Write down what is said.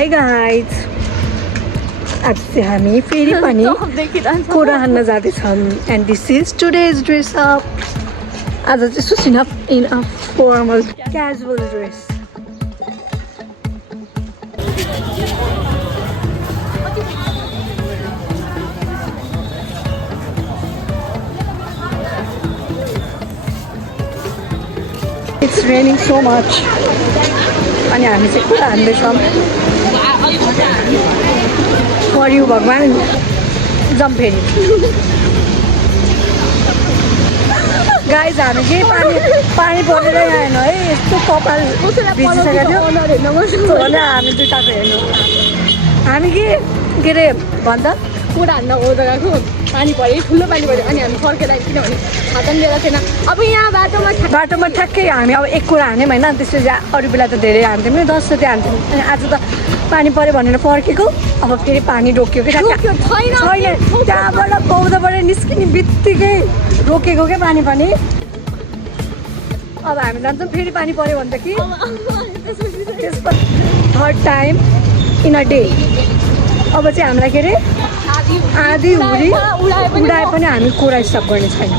Hi guys, आज चाहिँ हामी फेरि पनि कोरा हान्न जाँदैछौँ and this is today's dress up. आज चाहिँ Susin in a formal casual dress. It's raining so much. अनि हामी चाहिँ कुरा हान्दैछौँ। For you भगवान, जम्प फेरि। गाइज हामी के पानी परेर आएन है, यस्तो कपाल भिजिसकेको थियो होला। हामी जुत्ताको हेर्नु हामी के अरे भन्दा कुरा हान्न हो जग्गाको पानी पऱ्यो, ठुलो पानी पऱ्यो अनि हामी फर्केर आयौँ किनभने छाता पनि लिएर थिएन। अब यहाँ बाटोमा ठ्याक्कै हामी अब एक कुरा हान्यौँ होइन, त्यसपछि अरू बेला त धेरै हान्थ्यौँ नि, 10 जति हान्थ्यौँ। अनि आज त पानी पऱ्यो भनेर फर्केको, अब फेरि पानी रोक्यो कि छैन, त्यहाँबाट पौधाबाट निस्किने बित्तिकै रोकेको क्या पानी पनि। अब हामी जान्छौँ फेरि पानी पऱ्यो भनेदेखि त्यसपछि third time in a day. अब चाहिँ हामीलाई के अरे आधी हुरी उडाए पनि हामी कोरा स्टप गर्ने छैन।